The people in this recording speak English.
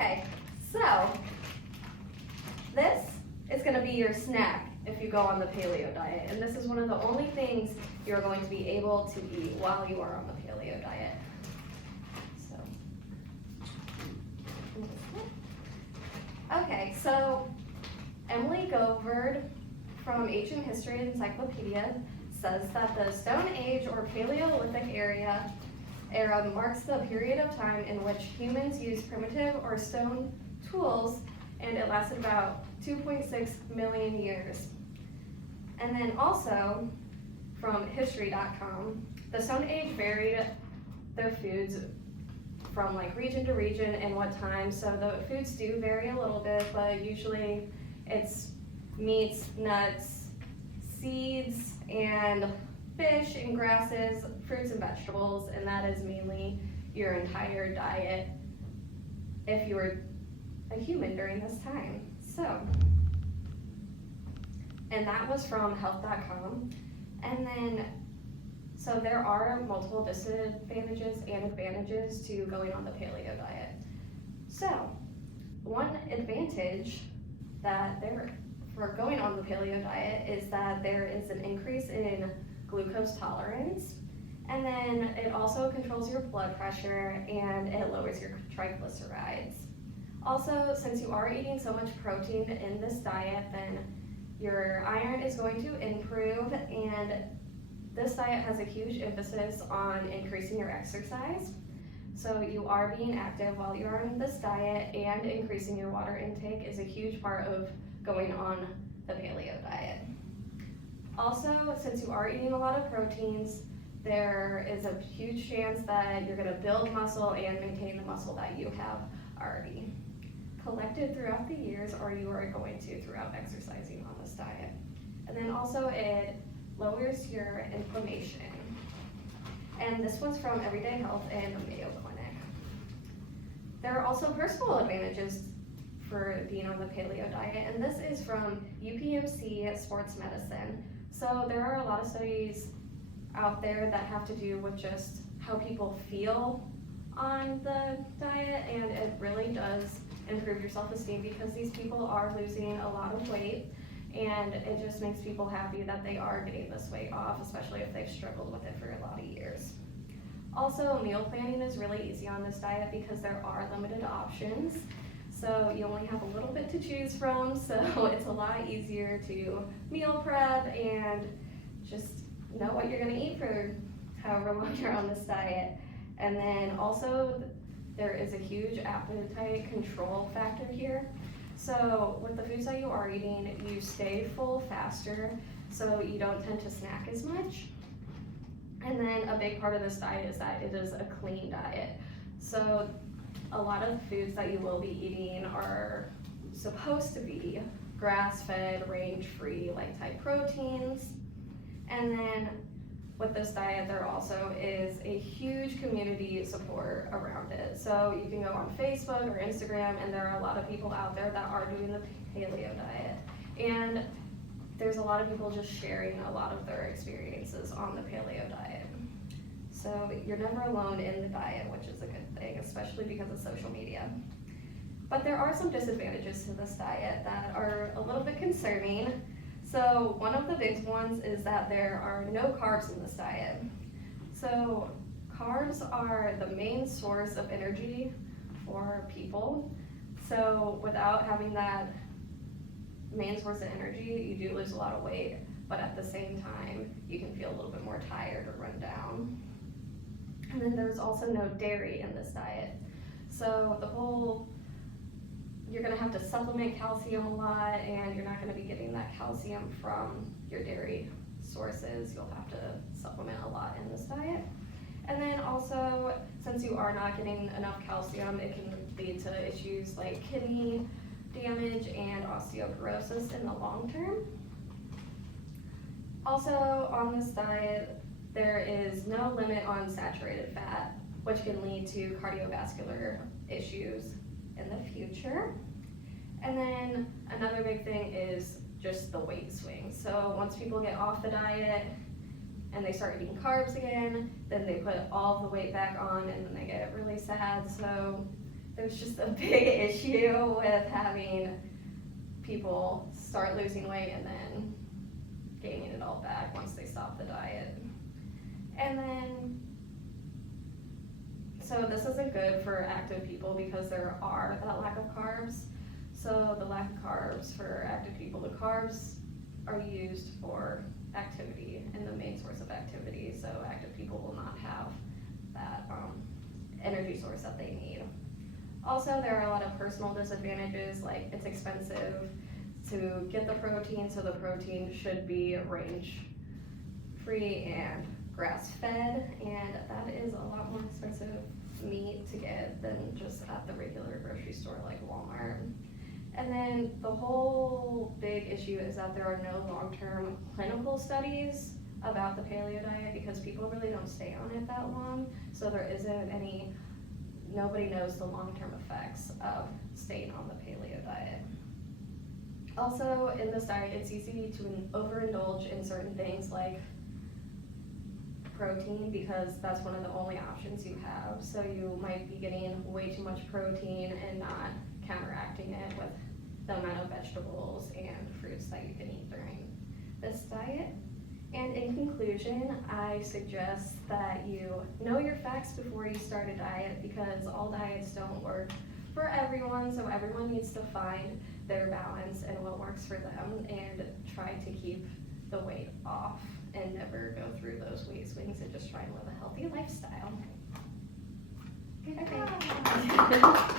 Okay, so this is going to be your snack if you go on the paleo diet. And this is one of the only things you're going to be able to eat while you are on the paleo diet. So, okay, so Emily Govard from Ancient History Encyclopedia says that the Stone Age or Paleolithic era marks the period of time in which humans used primitive or stone tools, and it lasted about 2.6 million years. And then also, from history.com, the Stone Age varied their foods from like region to region and what time, so the foods do vary a little bit, but usually it's meats, nuts, seeds, and fish and grasses, fruits and vegetables, and that is mainly your entire diet if you were a human during this time. So, and that was from health.com. And then, so there are multiple disadvantages and advantages to going on the paleo diet. So, one advantage that for going on the paleo diet is that there is an increase in glucose tolerance, and then it also controls your blood pressure and it lowers your triglycerides. Also, since you are eating so much protein in this diet, then your iron is going to improve, and this diet has a huge emphasis on increasing your exercise. So you are being active while you're on this diet, and increasing your water intake is a huge part of going on the paleo diet. Also, since you are eating a lot of proteins, there is a huge chance that you're going to build muscle and maintain the muscle that you have already collected throughout the years, or you are going to throughout exercising on this diet. And then also it lowers your inflammation. And this one's from Everyday Health and the Mayo Clinic. There are also personal advantages for being on the paleo diet, and this is from UPMC Sports Medicine. So there are a lot of studies out there that have to do with just how people feel on the diet, and it really does improve your self-esteem because these people are losing a lot of weight, and it just makes people happy that they are getting this weight off, especially if they've struggled with it for a lot of years. Also, meal planning is really easy on this diet because there are limited options. So you only have a little bit to choose from, so it's a lot easier to meal prep and just know what you're going to eat for however long you're on this diet. And then also there is a huge appetite control factor here. So with the foods that you are eating, you stay full faster, so you don't tend to snack as much. And then a big part of this diet is that it is a clean diet. So a lot of foods that you will be eating are supposed to be grass-fed, range-free, like-type proteins. And then with this diet, there also is a huge community support around it. So you can go on Facebook or Instagram, and there are a lot of people out there that are doing the paleo diet. And there's a lot of people just sharing a lot of their experiences on the paleo diet. So you're never alone in the diet, which is a good thing, especially because of social media. But there are some disadvantages to this diet that are a little bit concerning. So one of the big ones is that there are no carbs in this diet. So carbs are the main source of energy for people. So without having that main source of energy, you do lose a lot of weight, but at the same time, you can feel a little bit more tired or run down. And then there's also no dairy in this diet. So you're gonna have to supplement calcium a lot, and you're not gonna be getting that calcium from your dairy sources. You'll have to supplement a lot in this diet. And then also, since you are not getting enough calcium, it can lead to issues like kidney damage and osteoporosis in the long term. Also, on this diet, there is no limit on saturated fat, which can lead to cardiovascular issues in the future. And then another big thing is just the weight swing. So once people get off the diet and they start eating carbs again, then they put all the weight back on, and then they get really sad. So there's just a big issue with having people start losing weight and then gaining it all back once they stop the diet. And then, so this isn't good for active people because there are that lack of carbs. So the lack of carbs for active people, the carbs are used for activity and the main source of activity, so active people will not have that energy source that they need. Also, there are a lot of personal disadvantages, like it's expensive to get the protein, so the protein should be range-free and grass-fed, and that is a lot more expensive meat to get than just at the regular grocery store like Walmart. And then the whole big issue is that there are no long-term clinical studies about the paleo diet because people really don't stay on it that long, so there isn't any, nobody knows the long-term effects of staying on the paleo diet. Also, in this diet, it's easy to overindulge in certain things like protein because that's one of the only options you have. So you might be getting way too much protein and not counteracting it with the amount of vegetables and fruits that you can eat during this diet. And in conclusion, I suggest that you know your facts before you start a diet because all diets don't work for everyone, so everyone needs to find their balance and what works for them and try to keep the weight off and never go through those weight swings and just try and live a healthy lifestyle. Good Okay. job.